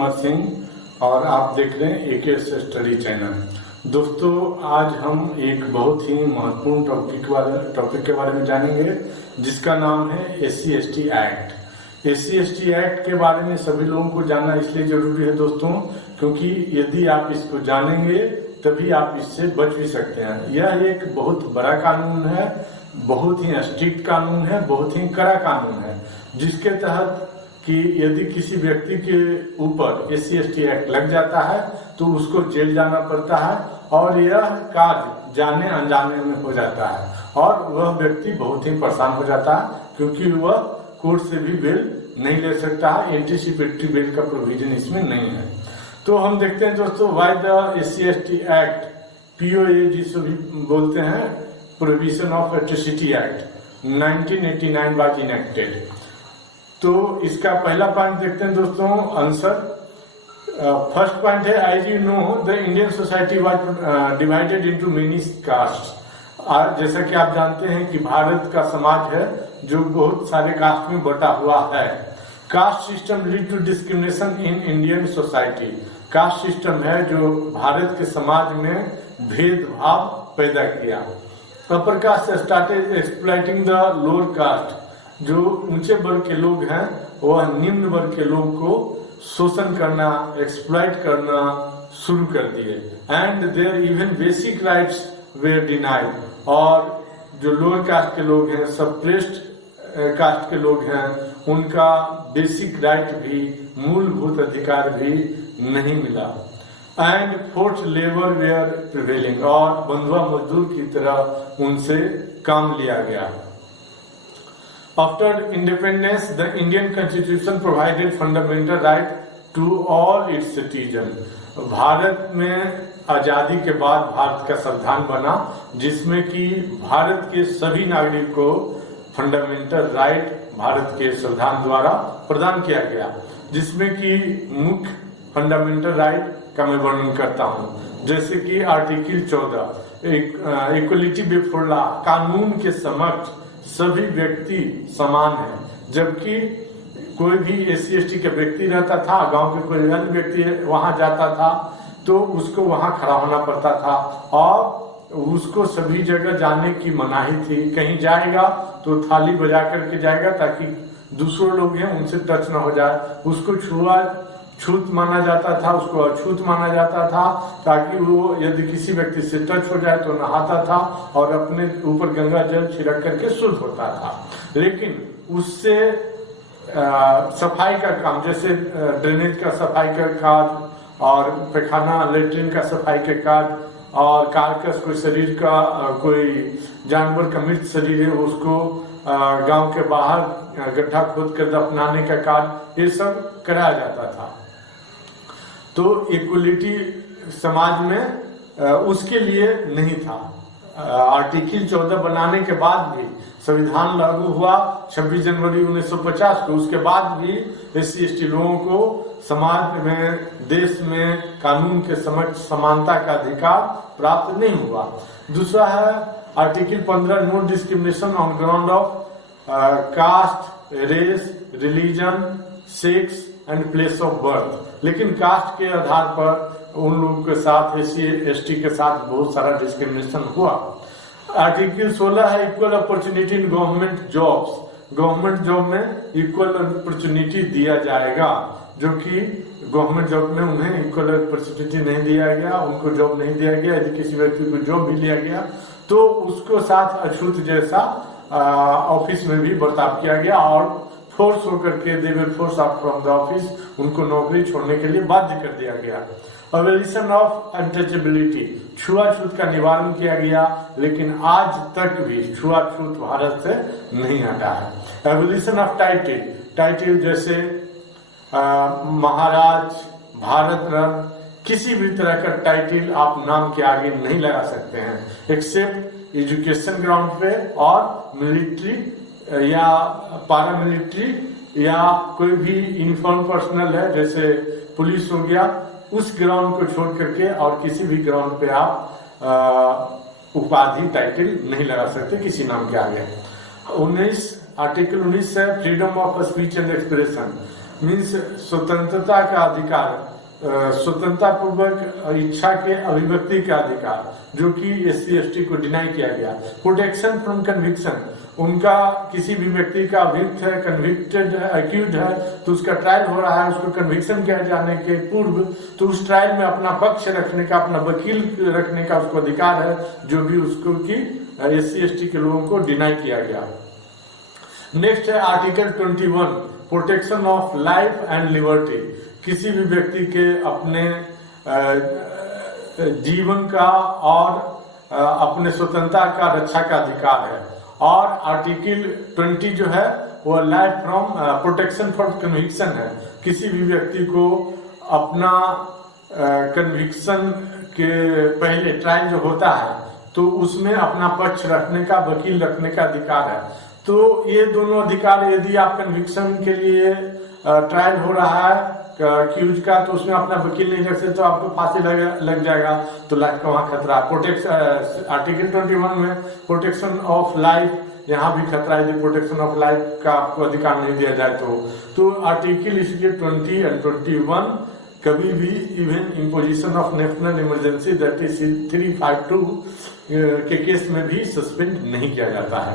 कुमार सिंह और आप देख रहे हैं एके स्टडी चैनल। दोस्तों, आज हम एक बहुत ही महत्वपूर्ण टॉपिक के बारे में जानेंगे जिसका नाम है SC/ST एक्ट। SC/ST एक्ट के बारे में सभी लोगों को जानना इसलिए जरूरी है दोस्तों, क्योंकि यदि आप इसको जानेंगे तभी आप इससे बच भी सकते हैं। यह एक बहुत बड़ा कानून है, बहुत ही स्ट्रिक्ट कानून है, बहुत ही कड़ा कानून है, जिसके तहत कि यदि किसी व्यक्ति के ऊपर SC/ST एक्ट लग जाता है तो उसको जेल जाना पड़ता है और यह कार्य जाने अनजाने में हो जाता है और वह व्यक्ति बहुत ही परेशान हो जाता है, क्योंकि वह कोर्ट से भी बेल नहीं ले सकता है। एंटीसिपेटरी बेल का प्रोविजन इसमें नहीं है। तो हम देखते हैं दोस्तों, why the SC/ST act, POA जिसको भी बोलते हैं, provision of atrocity act 1989 was enacted. तो इसका पहला पॉइंट देखते हैं दोस्तों, आंसर। फर्स्ट पॉइंट है, as you know the Indian society was divided into many caste. जैसा कि आप जानते हैं कि भारत का समाज है जो बहुत सारे कास्ट में बटा हुआ है। Caste system lead to discrimination in Indian society. Caste system है जो भारत के समाज में भेदभाव पैदा किया। Upper caste started exploiting the lower caste. जो ऊंचे वर्ग के लोग हैं वह निम्न वर्ग के लोग को शोषण करना, एक्सप्लॉइट करना शुरू कर दिए। And their even basic rights were denied. और जो लोअर कास्ट के लोग हैं, सप्रेस्ड कास्ट के लोग हैं, उनका बेसिक राइट भी, मूलभूत अधिकार भी नहीं मिला। And forced labour were prevailing. और बंधुआ मजदूर की तरह उनसे काम लिया गया। After independence, the Indian Constitution provided fundamental right to all its citizens. Bharat में आजादी के बाद भारत का संविधान बना, जिसमें कि भारत के सभी नागरिक को फंडामेंटल राइट भारत के संविधान द्वारा प्रदान किया गया, जिसमें कि मुख्य फंडामेंटल राइट का मैं वर्णन करता हूँ। जैसे कि आर्टिकल 14, इक्वलिटी बिफोर लॉ, कानून के समक्ष सभी व्यक्ति समान हैं। जबकि कोई भी SC/ST का व्यक्ति रहता था, गांव के कोई अन्य व्यक्ति वहां जाता था तो उसको वहां खड़ा होना पड़ता था और उसको सभी जगह जाने की मनाही थी। कहीं जाएगा तो थाली बजा करके जाएगा ताकि दूसरे लोग हैं उनसे टच न हो जाए। उसको छूत माना जाता था, उसको अछूत माना जाता था, ताकि वो यदि किसी व्यक्ति से टच हो जाए तो नहाता था और अपने ऊपर गंगा जल छिड़क करके शुद्ध होता था। लेकिन उससे सफाई का काम, जैसे ड्रेनेज का सफाई का कार्य और पैखाना लेट्रिन का सफाई के कार्य और कारकस कोई शरीर का, कोई जानवर का मृत शरीर है उसको गांव के बाहर गड्ढा खोद कर दफनाने का कार्य, ये सब कराया जाता था। तो इक्वलिटी समाज में उसके लिए नहीं था। आर्टिकल 14 बनाने के बाद भी संविधान लागू हुआ 26 जनवरी 1950 को, उसके बाद भी SC/ST लोगों को समाज में, देश में कानून के समक्ष समानता का अधिकार प्राप्त नहीं हुआ। दूसरा है article 15, no discrimination on ground of caste, race, religion, sex and place of birth. लेकिन कास्ट के आधार पर उन लोगों के साथ, SC/ST के साथ बहुत सारा डिस्क्रिमिनेशन हुआ। आर्टिकल 16 है equal opportunity in government jobs. Government job में इक्वल अपॉर्चुनिटी दिया जाएगा, जो कि गवर्नमेंट जॉब में उन्हें इक्वल अपॉर्चुनिटी नहीं दिया गया, उनको जॉब नहीं दिया गया। यदि किसी व्यक्ति को जॉब भी लिया गया तो उसको साथ अछूत जैसा ऑफिस में भी बर्ताव किया गया और फोर्स होकर के they will force out from the office, उनको नौकरी छोड़ने के लिए बाध्य कर दिया गया। अबोलिशन ऑफ अनटचेबिलिटी, छुआछूत का निवारण किया गया, लेकिन आज तक भी छुआछूत भारत से नहीं हटा है। एबोलिशन ऑफ टाइटल, टाइटल जैसे महाराज, भारत रत्न, किसी भी तरह का टाइटल आप नाम के आगे नहीं लगा सकते हैं, एक्सेप्ट एजुकेशन ग्राउंड पे और मिलिट्री या पैरामिलिट्री या कोई भी यूनिफॉर्म पर्सनल है जैसे पुलिस हो गया, उस ग्राउंड को छोड़ करके और किसी भी ग्राउंड पे आप उपाधि टाइटल नहीं लगा सकते किसी नाम के आगे। आर्टिकल 19 है freedom of speech and expression. Means स्वतंत्रता का अधिकार, स्वतंत्रता पूर्वक इच्छा के अभिव्यक्ति का अधिकार, जो कि SC/ST को डिनाई किया गया। प्रोटेक्शन फ्रॉम कन्विक्शन, उनका किसी भी व्यक्ति का अभियुक्त है, कन्विक्टेड है, अक्यूज है, तो उसका ट्रायल हो रहा है, उसको कन्विक्शन किया जाने के पूर्व तो उस ट्रायल में अपना पक्ष रखने का, अपना वकील रखने का उसको अधिकार है, जो भी उसको की SC/ST के लोगों को डिनाई किया गया। नेक्स्ट है article 21, protection of life and liberty. किसी भी व्यक्ति के अपने जीवन का और अपने स्वतंत्रता का रक्षा का अधिकार है। और आर्टिकल 20 जो है वो life from protection for conviction है। किसी भी व्यक्ति को अपना कन्विक्शन के पहले ट्रायल जो होता है तो उसमें अपना पक्ष रखने का, वकील रखने का अधिकार है। तो ये दोनों अधिकार, यदि आप कन्विक्शन के लिए ट्रायल हो रहा है एक्यूज का, तो उसमें अपना वकील नहीं रख सकते तो आपको फांसी लग जाएगा, तो लाइफ का वहां खतरा है। प्रोटेक्शन आर्टिकल 21 में प्रोटेक्शन ऑफ लाइफ, यहाँ भी खतरा है, यदि प्रोटेक्शन ऑफ लाइफ का आपको अधिकार नहीं दिया जाए तो आर्टिकल इसलिए 20 एंड 21 कभी भी even imposition of national emergency that is 352 के केस में भी सस्पेंड नहीं किया जाता है।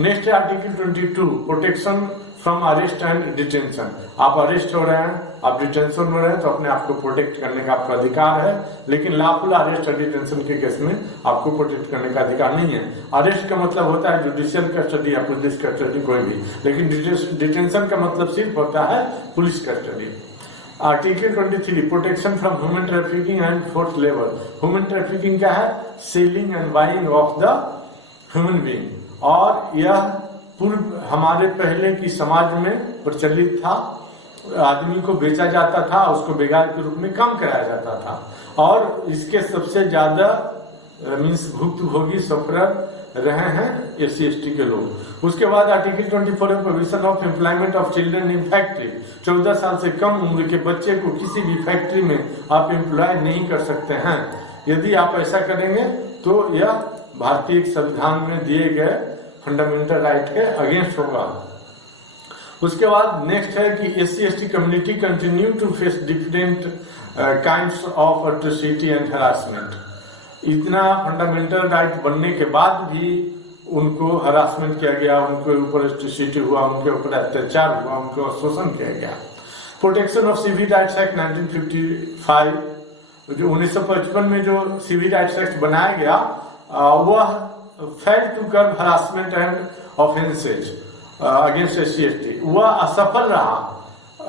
नेक्स्ट है article 22, protection from arrest and detention. आप अरेस्ट हो रहे हैं, आप डिटेंशन में रहे हैं, तो अपने आप को प्रोटेक्ट करने का आपका अधिकार है, लेकिन लॉफुल अरेस्ट और डिटेंशन के केस में आपको प्रोटेक्ट करने का अधिकार नहीं है। अरेस्ट का मतलब होता है जुडिशियल कस्टडी या पुलिस कस्टडी, कोई भी, लेकिन डिटेंशन का मतलब सिर्फ होता है police custody. Article 23, protection from human trafficking and force labour. Human trafficking क्या है? Selling and buying of the human being, और यह पूर्व हमारे पहले की समाज में प्रचलित था। आदमी को बेचा जाता था, उसको बेगार के रूप में काम कराया जाता था, और इसके सबसे ज्यादा मीन्स भुक्तभोगी सफरर रहे हैं SC/ST के लोग। उसके बाद article 24 provision of employment of children in factory. 14 साल से कम उम्र के बच्चे को किसी भी फैक्ट्री में आप एम्प्लॉय नहीं कर सकते हैं। यदि आप ऐसा करेंगे तो यह भारतीय संविधान में दिए गए फंडामेंटल राइट के अगेंस्ट होगा। उसके बाद नेक्स्ट है कि SC/ST community continue to face different kinds of atrocity and harassment. इतना फंडामेंटल राइट बनने के बाद भी उनको हरासमेंट किया गया, उनके ऊपर अट्रॉसिटी हुआ, उनके ऊपर अत्याचार हुआ, उनको शोषण किया गया। Protection of civil rights act 1955, जो 1955 में जो सिविल राइट्स एक्ट बनाया गया, वह fail to curb harassment and offences against SC/ST। वह असफल रहा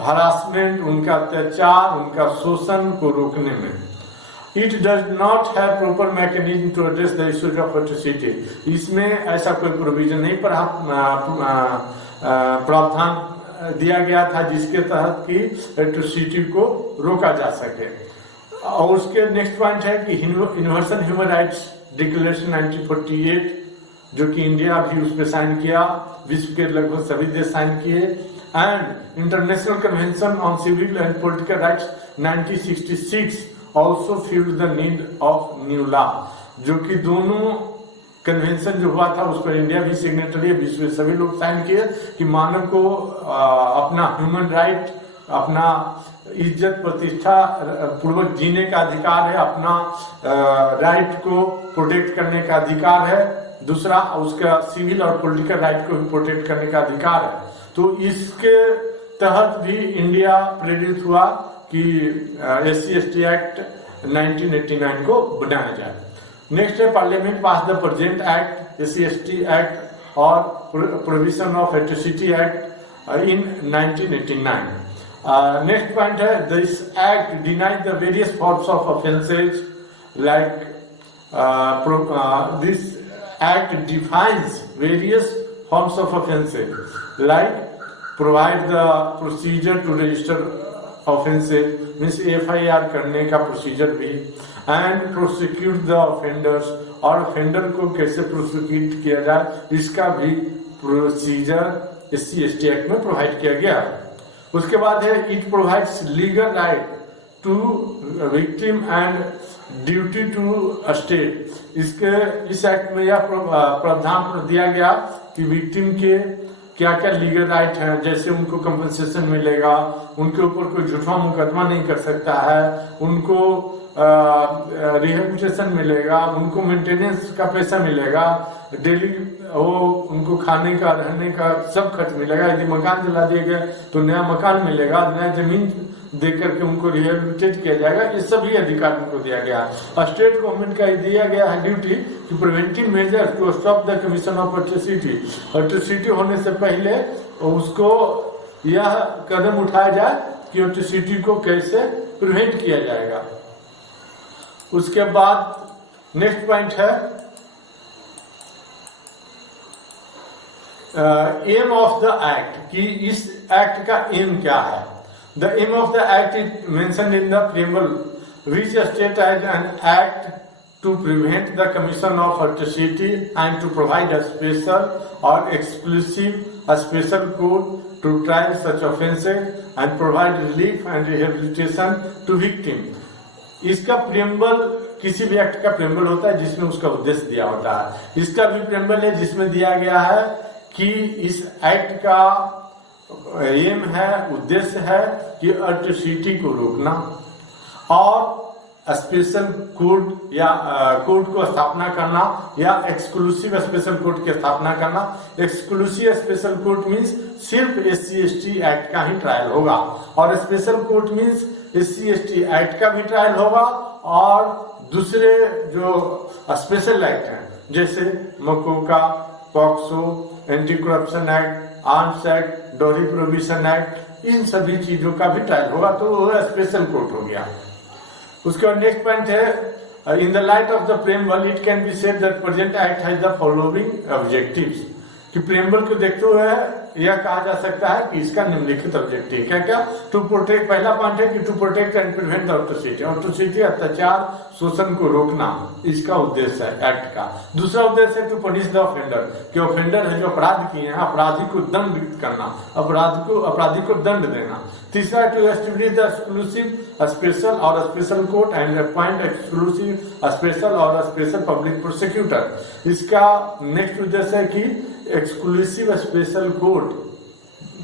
हरासमेंट, उनका अत्याचार, उनका शोषण को रोकने में। It does not have proper mechanism to address the issues of atrocity। इसमें ऐसा कोई प्रोविजन नहीं, प्रावधान दिया गया था जिसके तहत कि एट्रोसिटी को रोका जा सके। और उसके नेक्स्ट पॉइंट है कि यूनिवर्सल ह्यूमन राइट्स डिक्लेरेशन 1948, जो कि इंडिया भी उस पर साइन किया, विश्व के लगभग सभी देश साइन किए, and international convention on civil and political rights 1966 also felt the need of new law. जो कि दोनों कन्वेंशन जो हुआ था उस पर इंडिया भी सिग्नेटरी है, विश्व में सभी लोग साइन किए कि मानव को अपना ह्यूमन राइट, अपना इज्जत प्रतिष्ठा पूर्वक जीने का अधिकार है, अपना राइट को प्रोटेक्ट करने का अधिकार है, दूसरा उसका सिविल और पॉलिटिकल राइट को भी प्रोटेक्ट करने का अधिकार है। तो इसके तहत भी इंडिया प्रेरित हुआ कि SC/ST एक्ट 1989 को बनाया जाए। नेक्स्ट है parliament pass the present act SC/ST act और provision of atrocity act in 1989। Next point है this act denied the various forms of offences like this act defines various forms of offenses like provide the procedure to register offenses, means FIR करने का procedure भी, and prosecute the offenders, और offender को कैसे prosecute किया जाए इसका भी प्रोसीजर SC/ST एक्ट में प्रोवाइड किया गया। उसके बाद है it provides legal right to victim and duty to state. इस एक्ट में यह प्रावधान दिया गया कि विक्टिम के क्या क्या लीगल राइट है, जैसे उनको कंपनसेशन मिलेगा, उनके ऊपर कोई झूठा मुकदमा नहीं कर सकता है, उनको रिहेबिलिटेशन मिलेगा, उनको मेंटेनेंस का पैसा मिलेगा, डेली वो उनको खाने का रहने का सब खर्च मिलेगा। यदि मकान जला दिया गया तो नया मकान मिलेगा, नया जमीन दे करके उनको रिहेबिलिटेट किया जाएगा। ये सभी अधिकार उनको दिया गया है। स्टेट गवर्नमेंट का दिया गया है ड्यूटी कि preventive measure to stop the commission of atrocity, atrocity होने से पहले उसको यह कदम उठाया जाए कि एट्रोसिटी को कैसे प्रिवेंट किया जाएगा। उसके बाद नेक्स्ट पॉइंट है एम ऑफ द एक्ट, कि इस एक्ट का एम क्या है। The aim of the act is mentioned in the preamble which state as an act to prevent the commission of atrocity and to provide a special और exclusive special code to trial such offences and provide relief and rehabilitation to victim. इसका preamble किसी भी act का preamble होता है जिसमें उसका उद्देश्य दिया होता है। इसका भी प्रीएम्बल है जिसमें दिया गया है कि इस एक्ट का एम है, उद्देश्य है कि एट्रोसिटी को रोकना और स्पेशल कोड या कोड को स्थापना करना या एक्सक्लूसिव स्पेशल कोड की स्थापना करना। एक्सक्लूसिव स्पेशल कोड मीन्स सिर्फ SC/ST एक्ट का ही ट्रायल होगा और special code means SC/ST act का भी ट्रायल होगा और दूसरे जो स्पेशल एक्ट हैं जैसे MCOCA, POCSO, anti corruption act, arms act, डोरी प्रोहिबिशन एक्ट, इन सभी चीजों का भी ट्रायल होगा, तो वो स्पेशल कोर्ट हो गया। उसके बाद नेक्स्ट पॉइंट है in the light of the preamble it can be said that present act has the following objectives, कि प्रीएम्बल को देखते हुए यह कहा जा सकता है कि इसका निम्नलिखित ऑब्जेक्टिव क्या क्या। टू प्रोटेक्ट, पहला पॉइंट है कि to protect and prevent the atrocity, atrocity अत्याचार शोषण को रोकना, इसका उद्देश्य है एक्ट का। दूसरा उद्देश्य है टू पनिश द ऑफेंडर, कि ऑफेंडर है जो अपराध किए हैं अपराधी को दंड करना, अपराधी को दंड देना। तीसरा to establish the exclusive special और special court and appoint exclusive special और स्पेशल पब्लिक प्रोसिक्यूटर। इसका नेक्स्ट उद्देश्य है कि एक्सक्लूसिव स्पेशल कोर्ट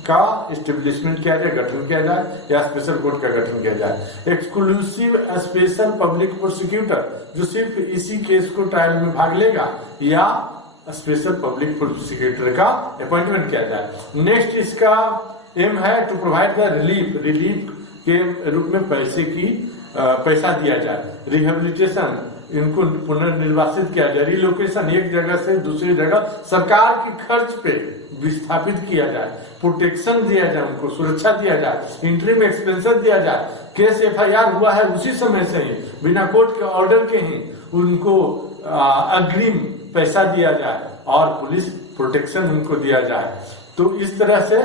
का इस्टेब्लिशमेंट किया जाए, गठन किया जाए, या स्पेशल कोर्ट का गठन किया जाए। एक्सक्लूसिव स्पेशल पब्लिक प्रोसिक्यूटर जो सिर्फ इसी केस को ट्रायल में भाग लेगा, या स्पेशल पब्लिक प्रोसिक्यूटर का अपॉइंटमेंट किया जाए। नेक्स्ट इसका एम है to provide the relief, relief के रूप में पैसा दिया जाए। रिहेबिलिटेशन, इनको पुनर्निर्वासित किया जाए। रिलोकेशन, एक जगह से दूसरी जगह सरकार के खर्च पे विस्थापित किया जाए। प्रोटेक्शन दिया जाए, उनको सुरक्षा दिया जाए। इंटरिम एक्सपेंशन दिया जाए। केस FIR हुआ है उसी समय से ही बिना कोर्ट के ऑर्डर के ही उनको अग्रिम पैसा दिया जाए और पुलिस प्रोटेक्शन उनको दिया जाए। तो इस तरह से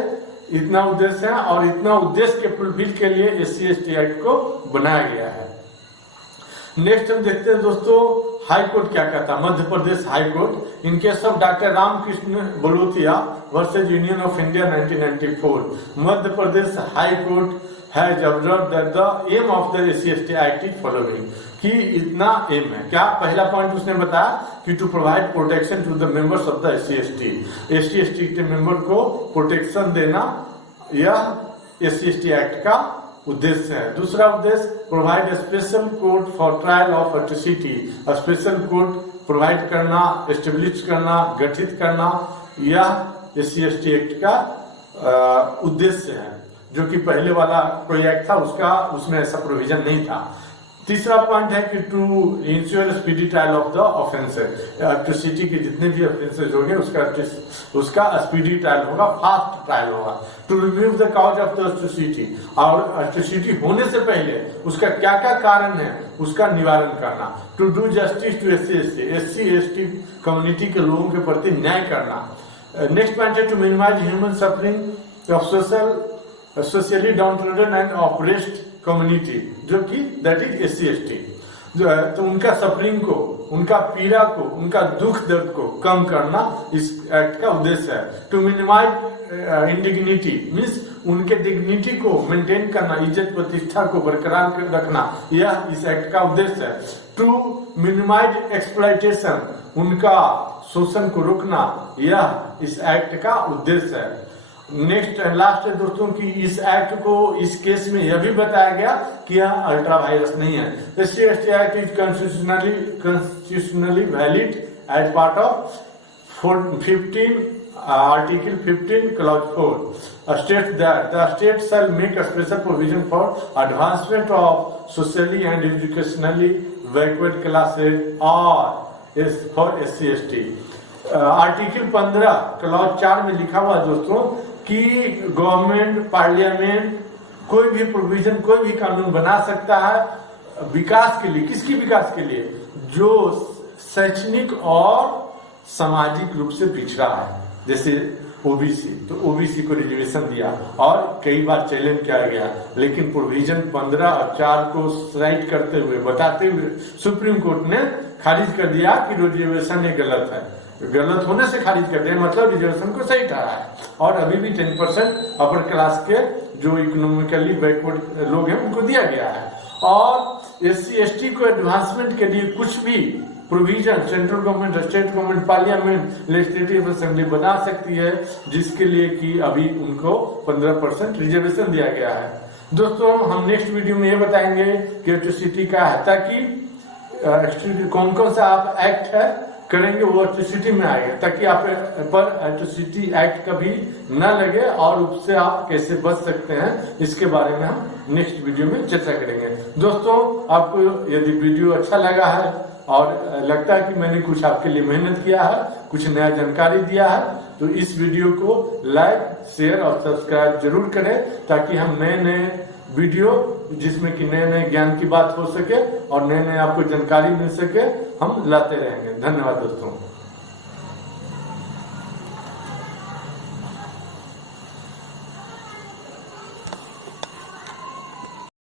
इतना उद्देश्य है और इतना उद्देश्य के फुलफिल के लिए SC/ST एक्ट को बनाया गया है। नेक्स्ट हम देखते हैं दोस्तों हाई कोर्ट क्या कहता है। Madhya Pradesh high court in case of doctor Ramkrishna Balotia versus Union of India 1994, Madhya Pradesh high court has observed that the aim of the SC/ST act is following, कि इतना एम है क्या। पहला पॉइंट उसने बताया कि to provide protection to the members of the SC/ST के member को प्रोटेक्शन देना, यह SC/ST एक्ट का उद्देश्य है। दूसरा उद्देश्य provide special court for trial of atrocity, special court provide करना, एस्टेब्लिश करना, गठित करना, यह SC/ST एक्ट का उद्देश्य है, जो कि पहले वाला कोई एक्ट था उसमें ऐसा प्रोविजन नहीं था। तीसरा पॉइंट है कि to ensure speedy trial of the offences, atrocity के जितने भी ऑफेंसेज होंगे उसका स्पीडी ट्रायल होगा, फास्ट ट्रायल होगा। To remove the cause of the atrocity, और एट्रोसिटी होने से पहले उसका क्या क्या कारण है उसका निवारण करना। To do justice to SC/ST community के लोगों के प्रति न्याय करना। नेक्स्ट पॉइंट है to minimize human suffering of socially downtrodden and oppressed community, जो कि दैट इज SC/ST जो है, तो उनका सफरिंग को, उनका पीड़ा को, उनका दुख दर्द को कम करना इस एक्ट का उद्देश्य है। टू मिनिमाइज इंडिग्निटी मीन्स उनके डिग्निटी को मेंटेन करना, इज्जत प्रतिष्ठा को बरकरार रखना, यह इस एक्ट का उद्देश्य है। टू मिनिमाइज एक्सप्लॉयटेशन, उनका शोषण को रोकना, यह इस एक्ट का उद्देश्य है। नेक्स्ट लास्ट है दोस्तों कि इस एक्ट को इस केस में यह भी बताया गया कि यह अल्ट्रा वायरस नहीं है। SC/ST act is constitutionally valid as part of 15 Article 15 Clause 4 states that the state shall make a special provision for advancement of socially and educationally backward classes or is for SC/ST। Article 15 clause 4 में लिखा हुआ दोस्तों कि government parliament कोई भी provision, कोई भी कानून बना सकता है विकास के लिए। किसकी विकास के लिए? जो शैक्षणिक और सामाजिक रूप से पिछड़ा है, जैसे ओबीसी, तो ओबीसी को रिजर्वेशन दिया और कई बार चैलेंज किया गया, लेकिन प्रोविजन 15 और 4 को साइड करते हुए, बताते हुए सुप्रीम कोर्ट ने खारिज कर दिया कि रिजर्वेशन ये गलत है। गलत होने से खारिज करते हैं मतलब रिजर्वेशन को सही ठहरा है। और अभी भी 10% अपर क्लास के जो इकोनॉमिकली बैकवर्ड लोग हैं उनको दिया गया है। और SC/ST को एडवांसमेंट के लिए कुछ भी provision central government, state government, parliament, legislative assembly बना सकती है, जिसके लिए कि अभी उनको 15% रिजर्वेशन दिया गया है। दोस्तों हम नेक्स्ट वीडियो में ये बताएंगे कि एट्रोसिटी क्या है, ताकि कौन कौन सा आप एक्ट है करेंगे वो एट्रोसिटी में आएगा, ताकि आप पर एट्रोसिटी एक्ट कभी न लगे और उससे आप कैसे बच सकते हैं, इसके बारे में हम नेक्स्ट वीडियो में चर्चा करेंगे। दोस्तों आपको यदि वीडियो अच्छा लगा है और लगता है कि मैंने कुछ आपके लिए मेहनत किया है, कुछ नया जानकारी दिया है, तो इस वीडियो को लाइक, शेयर और सब्सक्राइब जरूर करें, ताकि हम नए नए वीडियो जिसमें कि नए नए ज्ञान की बात हो सके और नए नए आपको जानकारी मिल सके, हम लाते रहेंगे। धन्यवाद दोस्तों।